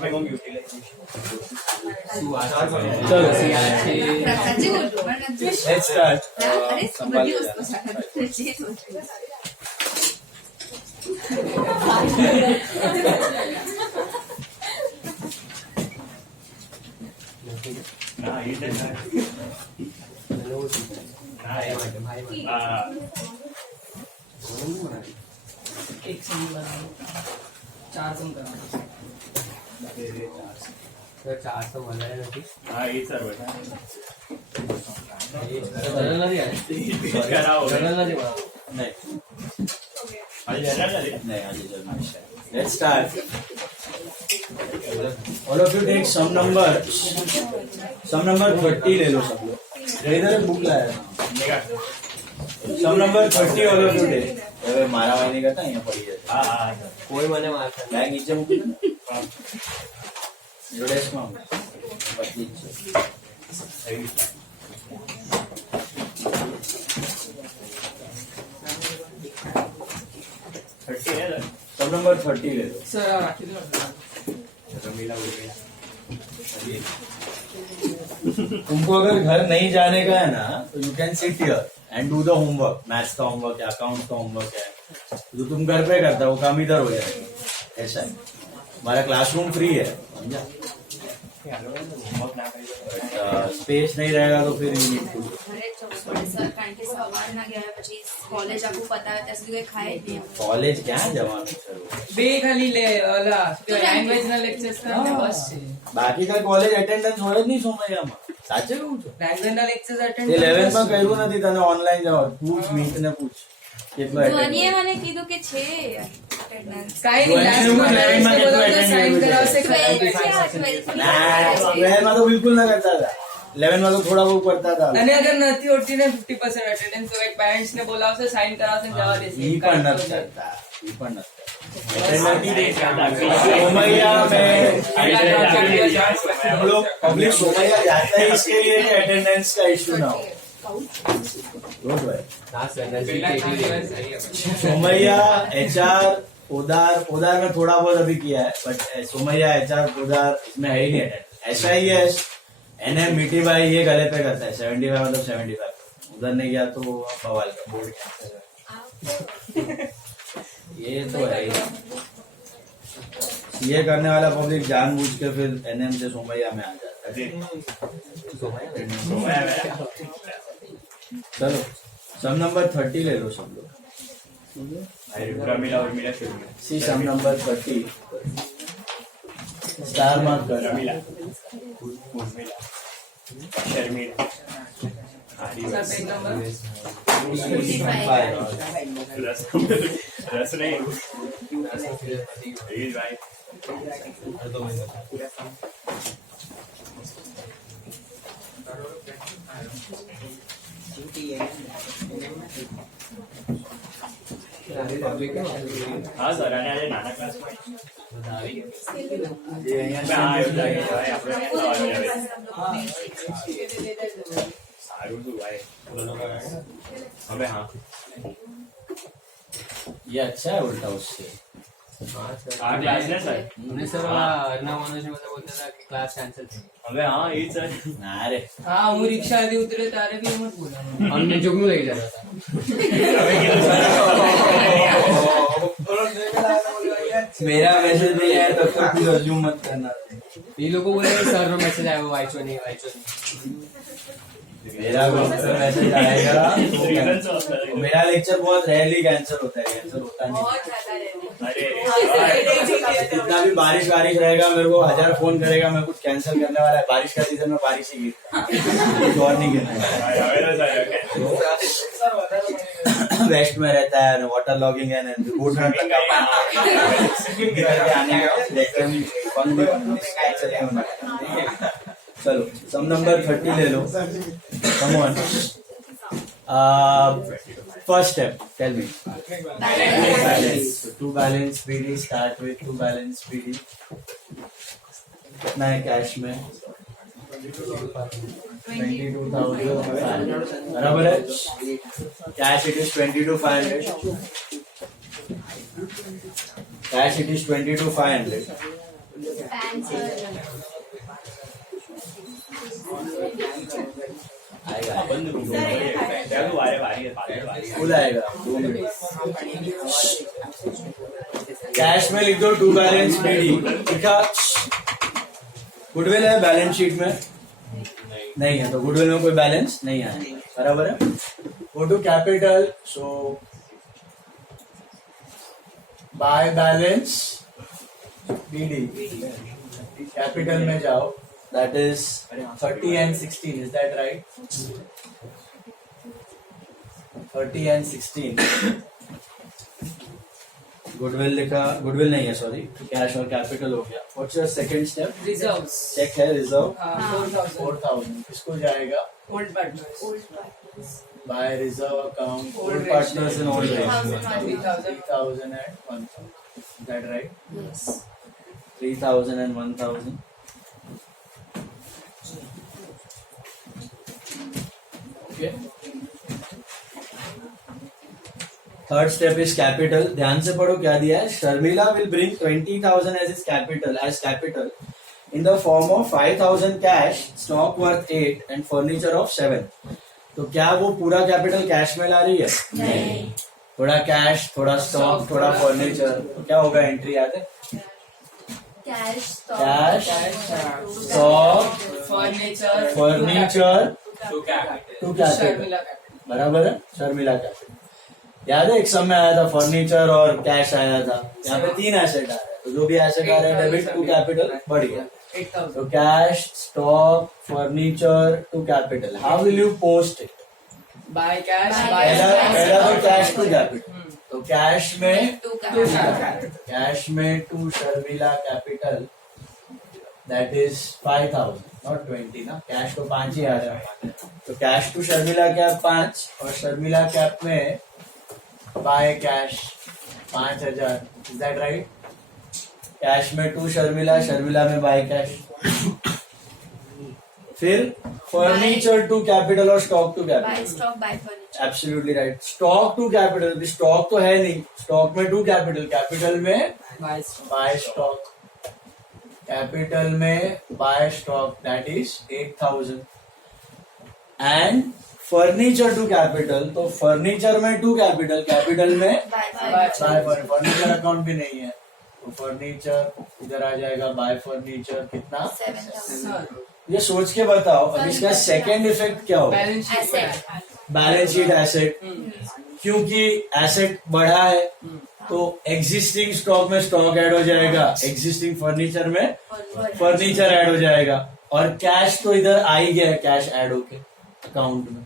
Let's start. एक संग बनाओ, 4 कम करो। सर 400 बोला है ना? हाँ ये सर बेटा जनरल नहीं है, जनरल नहीं बोला नहीं आज जनरल नहीं आज general. Let's start. All of you take some number 30 ले लो सब लोग। इधर एक बुक लाया some number 30 all of you take। હવે મારા વાય નહીં કરતા અહીંયા પડી જશે। હા कोई मने मारता બેગ નીચે મૂકી દો જોડેશમાં પછી सब नंबर 30 ले लो। सर राखी दो। तुमको अगर घर नहीं जाने का है ना तो you can sit here and do the homework. Maths का होमवर्क है, अकाउंट्स का होमवर्क है, जो तुम घर पे करता हो वो काम इधर हो जाएगा। ऐसा है, हमारा क्लासरूम फ्री है, समझा? स्पेस नहीं रहेगा तो फिर यू नीड टू कॉलेज आपको पता है तस्वीर खाए नहीं कॉलेज क्या जवान બે ખાલી લે ઓલા લેંગ્વેજ ના લેક્ચર્સ કરને બસ છે। બાકી કઈ કોલેજ એટેન્ડન્સ હોય જ નહીં સોમૈયામાં। સાચે કહું છું, લેંગ્વેજ ના લેક્ચર્સ અટેન્ડ 11 માં કર્યું નથી તને ઓનલાઈન જવા। પૂછ મીટ ને પૂછ કેટલો ધ્વનિએ મને કીધું કે છે અટેન્ડન્સ કાઈ નહીં લાસ્ટ માં સાઈન કરાવશે ના 12 માં તો बिल्कुल ना करता था। 11 में तो थोड़ा बहुत करता था। અને અગર નથી હોતી ને 50% અટેન્ડન્સ તો એક પેરેન્ટ્સ ને બોલાવશે સાઈન કરાવશે ને જવા દેશે। ये पण नहीं करता, ये पण नहीं सोमैया में हम लोग पब्लिक सोमैया जाता है इसके लिए कि अटेंडेंस का इश्यू ना हो। रोज भाई ना सर नजदीक सोमैया एचआर पोदार में थोड़ा बहुत अभी किया है, बट सोमैया एचआर पोदार इसमें है ही नहीं अटेंड। SIS NM मिटी भाई ये गले पे करता है 75 मतलब 75। उधर नहीं गया तो बवाल का बोर्ड कैंसिल है। ये तो है ही। ये करने वाला पब्लिक जानबूझ के फिर NM से सोमैया में आ जाता है। चलो सम नंबर 30 ले लो सब लोग। सी सम नंबर 30 स्टार मार्क कर સર પેજ નંબર रस नहीं भाई हाँ सर आने आज नाना क्लास में ये यहाँ पे આપણે સારું તું ભાઈ હવે हाँ ये अच्छा है उल्टा उससे। हाँ सर क्लास है सर हमने सर अर्णव मनोज मतलब बोलता था कि क्लास कैंसिल थी। હવે हाँ ये सर ना रे હા હું રિક્ષા થી ઉતરે તારે બી મત બોલા हमने जुगनू लेके जा रहा था। मेरा मैसेज नहीं आया तब तक तू अज्यूम मत करना। ये लोगों को बोले सर नो मैसेज आया वो वाइचो नहीं। मेरा मैसेज आएगा तो मेरा लेक्चर बहुत रेयरली कैंसिल होता है, कैंसिल होता नहीं। जितना भी बारिश रहेगा मेरे को 1000 फोन करेगा, मैं कुछ कैंसिल करने वाला है। बारिश का सीजन में बारिश ही गिरता है, कुछ और नहीं गिरता। वेस्ट में रहता है, वाटर लॉगिंग है, बोट आने का। चलो सम नंबर 30 ले लो। Come on first step tell me balance. To balance PD start with to balance PD। कितना है कैश में 22,500 बराबर है। Cash it is 22,500। Cash it is 22,500। आएगा फुल आएगा 2 मिनट। कैश में लिख दो टू बैलेंस पीडी लिखा। गुडविल है बैलेंस शीट में नहीं है, तो गुडविल में कोई बैलेंस नहीं आएगा, बराबर है। Go to capital, so by balance BD, capital में जाओ, that is 30 and 16, is that right? 30 and 16 goodwill लिखा, गुडविल नहीं है सॉरी, कैश और कैपिटल हो गया। What's your second step? Reserves check है रिजर्व 4000 किसको जाएगा? Old partners by reserve account Old old partners in old 3000 3000 and 1000, is that right? Yes. 3000 and 1000. Okay. Third step is capital. ध्यान से पढ़ो क्या दिया है। Sharmila will bring 20,000 as is capital in the form of 5,000 cash, stock worth 8 and furniture of 7। तो क्या वो पूरा कैपिटल कैश में ला रही है? नहीं। थोड़ा कैश, थोड़ा स्टॉक, थोड़ा फर्नीचर, तो क्या होगा? एंट्री याद है? Cash, cash, stock, furniture to capital, बराबर है। शर्मिला कैपिटल याद है, एक समय आया था फर्नीचर और कैश आया था, यहाँ पे 3 एसेट आ रहे हैं, तो जो भी एसेट आ रहे हैं डेबिट टू कैपिटल बढ़ गया। तो cash, stock, furniture to capital. How will you post it? By cash, पहला तो कैश टू कैपिटल, तो कैश में टू कैपिटल। कैश में to Sharmila capital, that is 5,000 not 20 ना, कैश तो 5 ही आ रहा है। तो कैश टू शर्मिला कैप 5 और शर्मिला कैप में by cash 5,000, is that right? Cash में टू शर्मिला, शर्मिला में बाय कैश। फिर फर्नीचर टू कैपिटल और stock to by capital. Stock, by furniture. Absolutely right. Stock to capital, stock तो है नहीं, स्टॉक में टू कैपिटल, कैपिटल में बाय स्टॉक, कैपिटल में by stock, that is 8,000 and furniture to capital, तो furniture में to capital, capital में by furniture account भी नहीं है, तो फर्नीचर इधर आ जाएगा, बाय फर्नीचर कितना? 7,000। ये सोच के बताओ अब इसका सेकेंड इफेक्ट क्या होगा? बैलेंस शीट एसेट, क्योंकि एसेट बढ़ा है तो एग्जिस्टिंग स्टॉक में स्टॉक ऐड हो जाएगा, एग्जिस्टिंग फर्नीचर में फर्नीचर ऐड हो जाएगा, और कैश तो इधर आ ही गया, कैश ऐड होके अकाउंट में।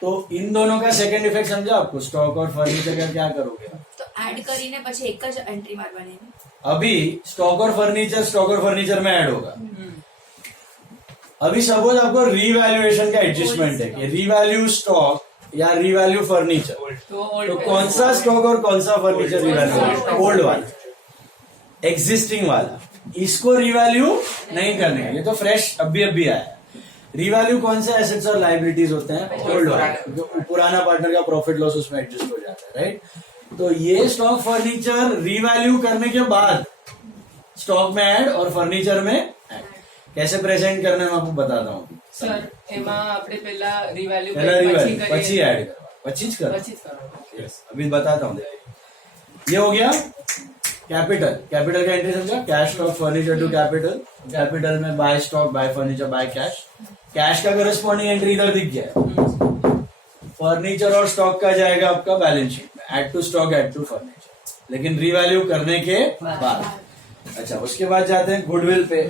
तो इन दोनों का सेकंड इफेक्ट समझा आपको? स्टॉक और फर्नीचर का क्या करोगे? तो एड કરીને પછી એક જ એન્ટ્રી મારવાની ને। अभी स्टॉक और फर्नीचर में ऐड होगा। अभी सपोज आपको रीवैल्यूएशन का एडजस्टमेंट है कि रीवैल्यू स्टॉक या रीवैल्यू फर्नीचर, तो कौन सा स्टॉक और कौन सा फर्नीचर रिवैल्यू? ओल्ड वाला, एग्जिस्टिंग वाला, इसको रिवैल्यू नहीं करने, ये तो फ्रेश अभी आया है। रिवैल्यू कौन से एसेट्स और लाइबिलिटीज होते हैं? ओल्ड वाला, जो पुराना पार्टनर का प्रॉफिट लॉस उसमें एडजस्ट हो जाता है, राइट? तो ये स्टॉक फर्नीचर रिवैल्यू करने के बाद स्टॉक में ऐड और फर्नीचर में ऐड। कैसे प्रेजेंट करना है मैं आपको बताता हूँ सर। એમાં આપણે પહેલા રિવેલ્યू પછી ऐड પછી જ करो। अभी बताता हूँ। ये हो गया कैपिटल, कैपिटल का एंट्री समझा? Cash, stock, furniture to capital, capital में by stock, by furniture, by cash. Cash का करस्पॉन्डिंग एंट्री इधर दिख गया। फर्नीचर और स्टॉक का जाएगा आपका बैलेंस शीट में, add to stock, add to furniture, लेकिन रिवैल्यू करने के बाद। अच्छा, उसके बाद जाते हैं गुडविल पे।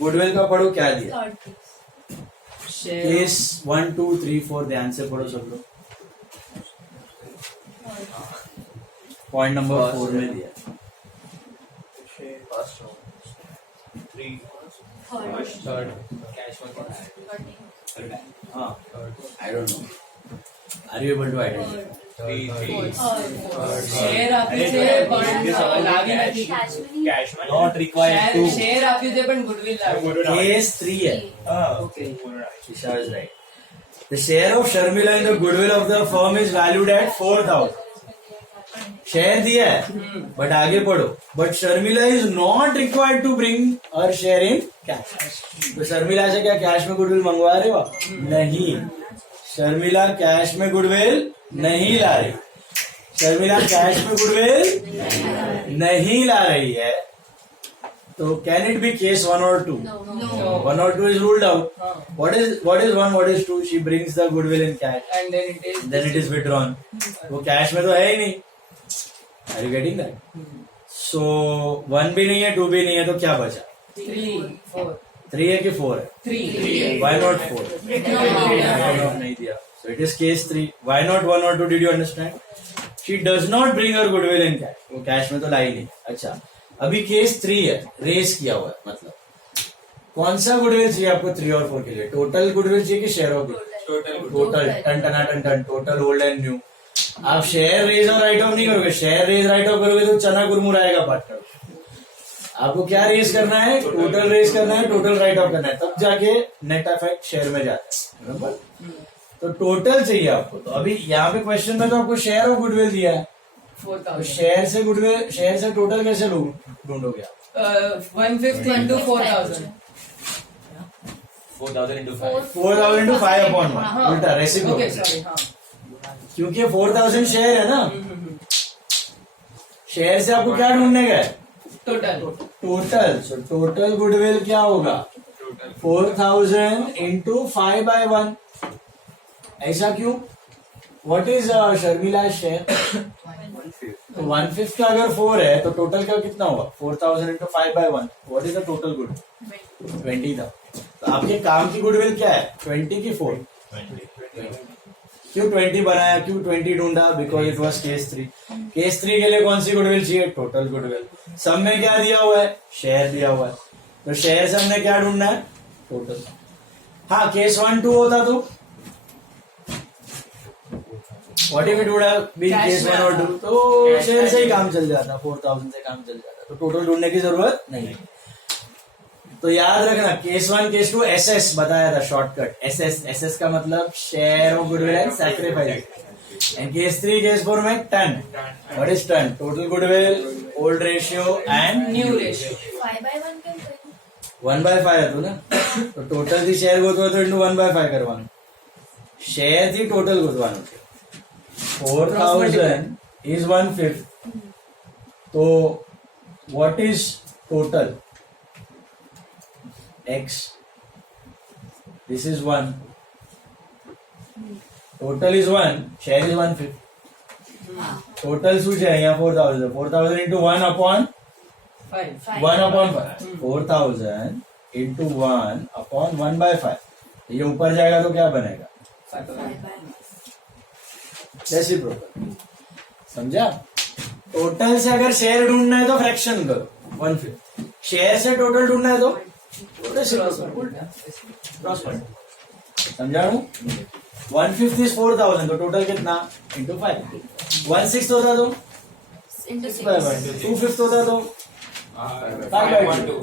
गुडविल का पढ़ो क्या दिया? केस 1, 2, 3, 4 ध्यान से पढ़ो सब लोग। पॉइंट नंबर 4 में दिया। हाँ, I don't know, are you able to identify? Share આપ્યું છે પણ લાવી નથી। Not required to. શેર આપ્યું છે પણ ગુડવિલ લાવી। केस 3 है। Isha is right. The share of Sharmila in the goodwill of the firm is valued at 4,000. Share दिया है बट आगे पढ़ो, but Sharmila is not required to bring और शेयर इन कैश। तो शर्मिला से क्या कैश में गुडविल मंगवा रहे हो आप? नहीं, शर्मिला कैश में गुडविल नहीं ला रही, शर्मिला कैश में गुडविल नहीं ला रही है। तो कैन इट बी केस 1 और 2? No. 1 और 2 is ruled out. What is 1, what is 2? She brings the goodwill in cash. And then it is withdrawn. वो कैश में तो है ही नहीं। Are you getting that? So 1 भी नहीं है, 2 भी नहीं है, तो क्या बचा? 3, 4, 3 है कि 4 है? 3. Why not 4? नहीं दिया. So it is case 3. Why not 1 or 2? Did you understand? She does not bring her goodwill in cash. वो कैश में तो लाई नहीं। अच्छा, अभी केस 3 है, रेस किया हुआ है, मतलब कौन सा गुडविल चाहिए आपको 3 और 4 के लिए? टोटल गुडविल चाहिए कि शेयर ऑफ गुडविल? टोटल, टन टना टन टन, टोटल ओल्ड एंड न्यू। आप शेयर रेज और राइट ऑफ नहीं करोगे, शेयर रेज राइट ऑफ करोगे तो चना गुरमुर आएगा पार्टनर। आपको क्या रेज करना है? टोटल रेज करना है, टोटल राइट ऑफ करना है, तब जाके नेट इफेक्ट शेयर में जाता है, बराबर? तो टोटल चाहिए आपको। तो अभी यहाँ पे क्वेश्चन में तो आपको शेयर ऑफ गुडविल दिया है, तो 4,000. शेयर से गुडविल, शेयर से टोटल कैसे ढूंढोगे आप? 1/5 into 4,000. 4,000 into 5. 4,000 into 5/1, उल्टा रेसिप्रोकल। Okay, sorry. हाँ. क्योंकि 4,000 शेयर है ना, शेयर से आपको क्या ढूंढने का है? Total. Total. So total goodwill क्या होगा? 4,000 into 5/1। ऐसा क्यों? What is Sharmila share? तो 1/5 का अगर 4 है तो टोटल का कितना होगा? 4,000 into 5/1। What is the total goodwill? 20 था। तो आपके काम की गुडविल क्या है? 20 की 4? 20। क्यों 20 बनाया, क्यों 20 ढूंढा? Because it was case 3। Case 3 के लिए कौन सी गुडविल चाहिए? Total goodwill. सब में क्या दिया हुआ है? शेयर दिया हुआ है, तो शेयर से हमने क्या ढूंढना है? टोटल। हाँ, केस 1, 2 होता तो what if it would have been case 1 और 2? तो शेयर से ही काम चल जाता, 4,000 से काम चल जाता, तो टोटल ढूंढने की जरूरत नहीं है। तो याद रखना, केस 1, केस 2 एसएस बताया था, शॉर्टकट एसएस। एसएस का मतलब share of goodwill and sacrifice. And case 3, case 4 में ton. What is ton? Total goodwill, old ratio and New ratio. 5/1 के 1/5 है तो ना, तो टोटल थी शेयर गोतवा तो इंटू 1/5 करवाना, शेयर थी टोटल गोतवाना। 4,000 is 1/5, तो what is total? X. This is 1. Total is 1. Share is 1/5. Total શું છે અહીંયા? 4,000. 4,000 into 1/5. 1/5. 4,000 into 1/1/5. ये ऊपर जाएगा तो क्या बनेगा? 5/1. रेसिप्रोकल। समझा? टोटल से अगर शेयर ढूंढना है तो फ्रैक्शन करो 1/5, शेयर से टोटल ढूंढना है तो रेसिप्रोकल, क्रॉस मल्टीप्लाई। समझा? 1/5 is 4,000, तो टोटल कितना? इंटू 5। 1/6 होता तो into 6. 2/5 होता तो 5/2।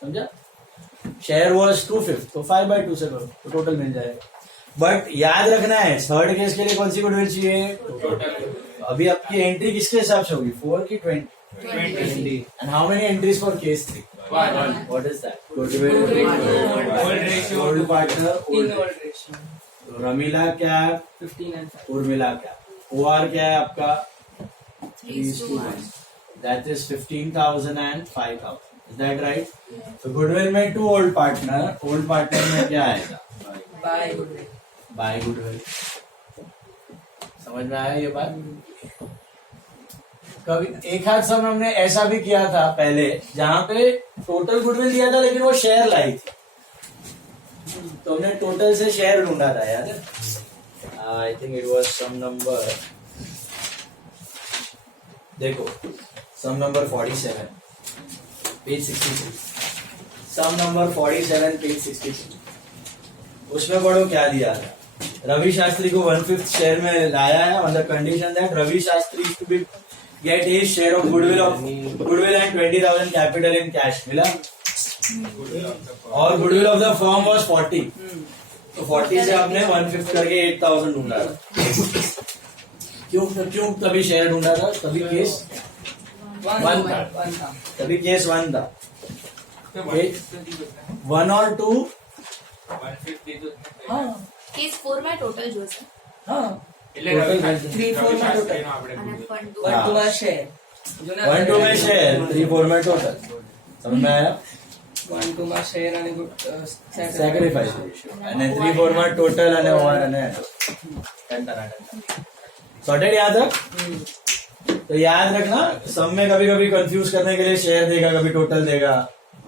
समझा? शेयर वॉज 2/5, तो 5/2 से करो तो टोटल मिल जाएगा। बट याद रखना है, थर्ड केस के लिए कौन सी गुडविल चाहिए? टोटल। अभी आपकी एंट्री किसके हिसाब से होगी? 4 की 20? 20। And how many entries for case 3? 1। What is that? Goodwill, old ratio, old partner, In old. old ratio. Ramila क्या है? 15 and 5. उर्मिला क्या? ओआर क्या है आपका? 3:1. That is 15,000 and 5,000. Is that right? So goodwill में 2 old partner में क्या आएगा? By goodwill. By goodwill. समझ में आया ये बात? कभी एक हाथ समय हमने ऐसा भी किया था पहले, जहां पे टोटल गुडविल दिया था लेकिन वो शेयर लाई थी, तो हमने टोटल से शेयर ढूंढा था, याद है? I think it was some number, देखो some number 47 page 63, some number 47 page 63, उसमें पढ़ो क्या दिया था। रवि शास्त्री को 1/5 शेयर में लाया है on the condition that Ravi Shastri to be get his share of goodwill and 20,000 capital in cash. मिला? और goodwill of the firm was 40, तो 40 से आपने 1/5 करके 8,000 ढूंढा। क्यों तभी शेयर ढूंढा था, तभी केस वन था। था। तभी केस 1 था। तो एक 1 और 2 150 तो હા કેસ 4 માં ટોટલ જોશે હા એટલે Total રવિ value. 3-4 માં total. આપણે અને પૂછ્યું. ફંડ વન ટુ માં શેર 1 2 में शेयर 3 4 में टोटल, समझ में आया? 1 2 માં શેર અને સેક્રિફાઈસ અને 3 4 में टोटल અને ઓવર અને सॉर्टेड याद रख। तो याद रखना, सब में कभी कभी कंफ्यूज करने के लिए शेयर देगा, कभी टोटल देगा।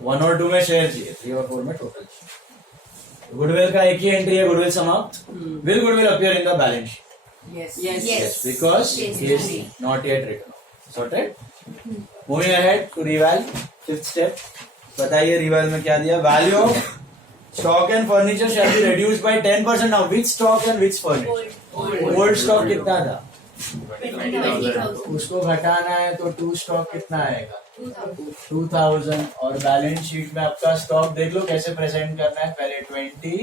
1 और 2 में शेयर चाहिए, 3 और 4 में टोटल चाहिए। गुडविल का एक ही एंट्री है, गुडविल समाप्त। Will goodwill appear in the balance sheet? Yes Yes. because Yes. he is not yet written off. Sorted? Moving ahead to reval, 5th step. बताइए रिवाल में क्या दिया? Value of stock and furniture shall be reduced by 10%. Now which stock and which furniture? Old stock कितना था? 20,000 उसको घटाना है तो 2 स्टॉक कितना आएगा? 2000। और बैलेंस शीट में आपका स्टॉक देख लो कैसे प्रेजेंट करना है। पहले 20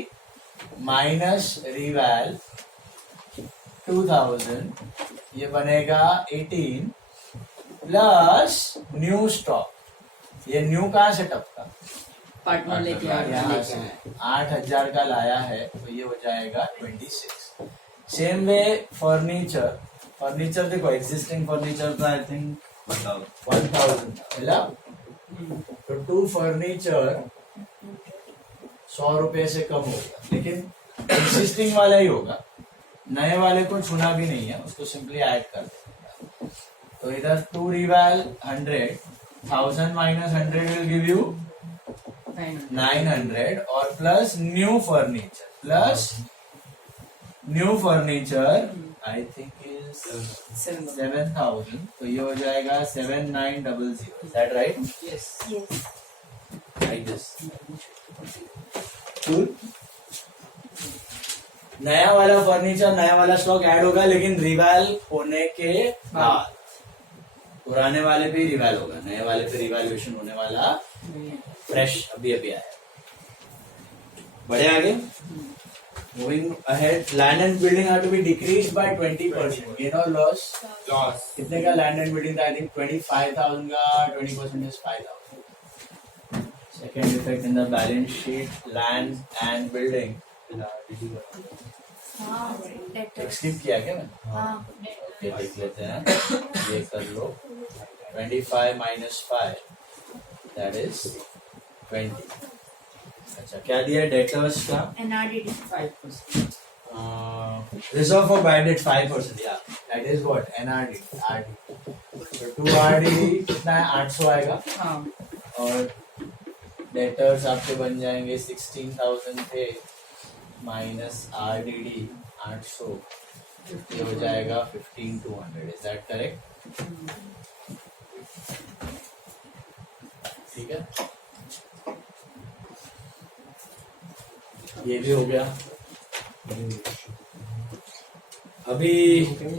माइनस रिवैल 2000, ये बनेगा 18 प्लस न्यू स्टॉक। ये न्यू कहाँ से टपका? પાર્ટનર લેકે यहाँ से 8000 का लाया है तो ये हो जाएगा 26। सेम वे फर्नीचर, फर्नीचर देखो एग्जिस्टिंग फर्नीचर का आई थिंक 1000 मिला। तो 2 फर्नीचर 100 रुपए से कम होगा, लेकिन एग्जिस्टिंग वाला ही होगा, नए वाले को छूना भी नहीं है, उसको सिंपली ऐड कर देंगे। तो इधर 2 रिवैल 100, 1000 माइनस 100 विल गिव यू 900 और plus new furniture I think is 7000। तो ये हो जाएगा 7900। Is that right? Yes Yes. Like this. Cool. नया वाला फर्नीचर, नया वाला स्टॉक ऐड होगा, लेकिन रिवैल होने के बाद। पुराने वाले पे रिवैल होगा, नए वाले पे रिवैल्यूएशन होने वाला फ्रेश अभी अभी आया। बढ़े आगे। Moving ahead, land and building are to be decrease by 20%। Gain और लॉस Loss. कितने का? Land and building I think 25,000 का 20% is 5,000। Second effect in the balance sheet, land and building हाँ debtors. स्किप किया क्या मैंने? हाँ ओके देख लेते हैं, ये कर लो। 25 माइनस 5 दैट इज 20। अच्छा क्या दिया डेटर्स का? NRDD 5%. Reserve for bad debt 5%। या that is what? NRD RD। तो 2 RD कितना है? 800 आएगा। हाँ और डेटर्स आपके बन जाएंगे 16,000 थे माइनस RDD 800, ये हो जाएगा 15,200। Is that correct? ठीक है, ये भी हो गया। अभी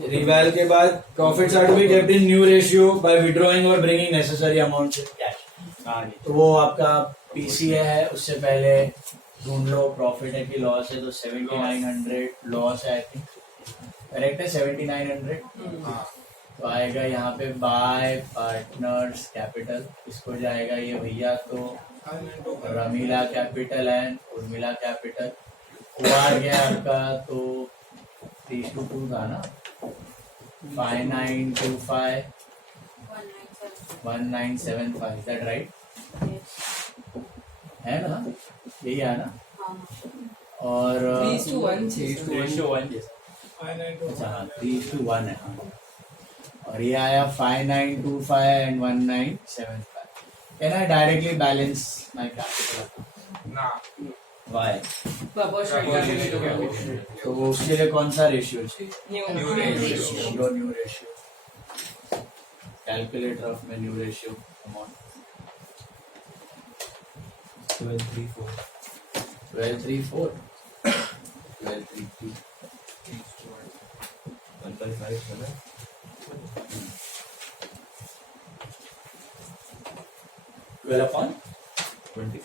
रिवैल के बाद profits are to be kept in new ratio by withdrawing or bringing necessary amount in cash. तो वो आपका PCA है, उससे पहले ढूंढ लो प्रॉफिट है कि लॉस है। तो 7900 लॉस है आई थिंक, करेक्ट है 7900। तो आएगा यहाँ पे बाय पार्टनर्स कैपिटल, इसको जाएगा ये भैया तो Ramila capital and Urmila capital. हुआ गया आपका तो 3:2 था ना, 5925 1975। Is that right? है ना, यही है ना। और 3:1 છે. Ratio 1 अच्छा हाँ 3:1 है हाँ। और ये आया 5925 and 1975। Can I directly balance my capital? ना वाई? Proportional capital. तो उसके लिए कौन सा रेशियो चाहिए? New ratio. New ratio. Calculator of में न्यू रेशियो अमाउंट 1234 1234 1233 1/5 है ना 12 upon 20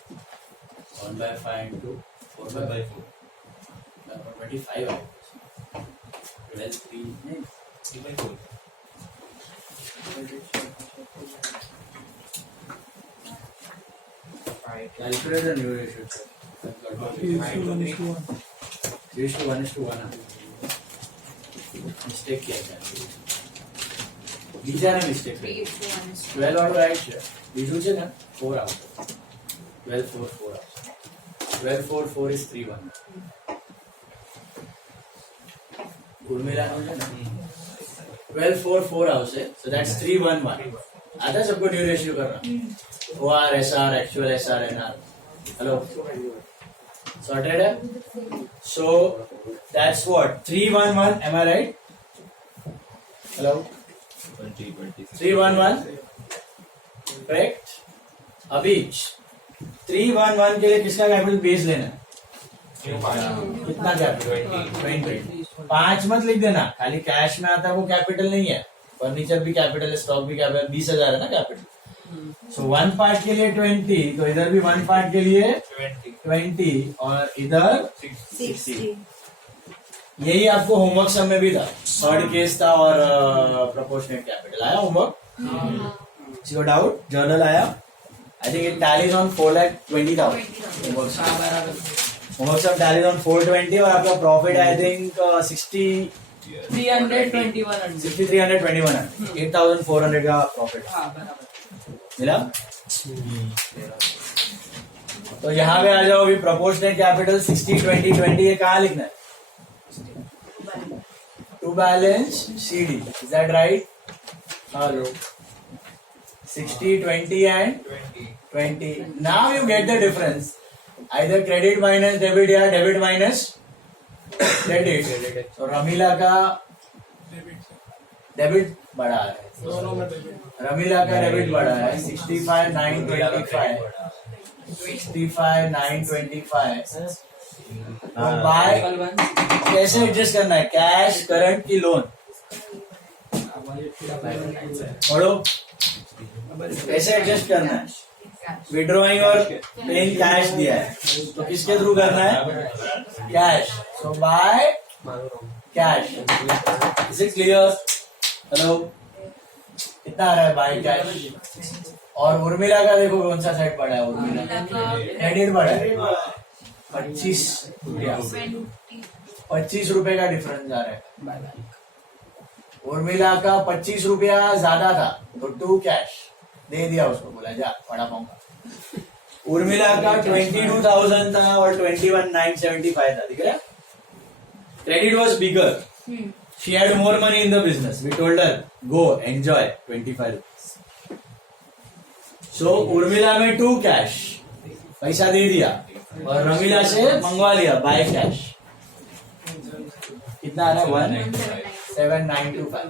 1/5 into 4/4 25 आएगा। 12 3 नहीं Calculate the new ratio. 3:1:1. Mistake किया क्या? बीजा ने mistake Three किया. is to 1 is to 12 वाला right है. बीजू से ना 4 out. 12 4 4 out. 12 4 4 is 3:1. उर्मिला ने ना 12 4 4 out से, so that's 3:1:1. आता है सबको न्यू रेशियो करना. OR SR actual SR NR. Hello. Sorted है? So that's what 3:1:1. Am I right? Hello. 3:1:1. Correct. अभी 3:1:1 के लिए किसका कैपिटल बेस लेना है? कितना कैपिटल? 20. 5 मत लिख देना. खाली कैश में आता है वो कैपिटल नहीं है. फर्नीचर भी कैपिटल है, स्टॉक भी कैपिटल. 20,000 है ना कैपिटल. सो 1 पार्ट के लिए 20, तो इधर भी 1 पार्ट के लिए 20 और इधर 60. यही आपको होमवर्क सब में भी था. थर्ड केस था और प्रोपोर्शनेट कैपिटल आया होमवर्क. योर डाउट जर्नल आया. आई think it tallies on 4,20,000. Homework सब टैलीज ऑन 420 और आपका प्रॉफिट आई थिंक 6321 8,400 का प्रॉफिट हाँ बराबर. मिला. तो यहाँ पे आ जाओ. अभी प्रोपोर्शनेट कैपिटल 60-20-20 ये कहाँ लिखना है? To balance CD. Is that right? Hello. 60-20 and 20. Now you get the difference. Either credit minus debit या debit minus credit. तो रमीला का डेबिट बढ़ा है. रमीला का डेबिट बढ़ा है. 65,925. 65,925. तो बाय कैसे एडजस्ट करना है? कैश, करंट की लोन? पढ़ो. कैसे एडजस्ट करना है? विड्रॉइंग और पेइंग कैश दिया है तो किसके थ्रू करना है? Cash. So by cash. Is it clear? Hello. कितना आ रहा है बाय कैश? और उर्मिला का देखो कौन सा साइड पड़ा है. उर्मिला क्रेडिट बढ़ा है 25 रुपए का डिफरेंस आ रहा है. उर्मिला का 25 रुपया ज्यादा था तो 2 कैश दे दिया उसको. बोला जा बड़ा पाऊंगा. उर्मिला का 22,000 था और 21,975 था. दिख रहा? Credit was bigger. She had more money in the business. We told her go enjoy 25 rupees. So Urmila में 2 कैश पैसा दे दिया और रमीला से मंगवा लिया बाय कैश. कितना आ रहा है? 1,7,925.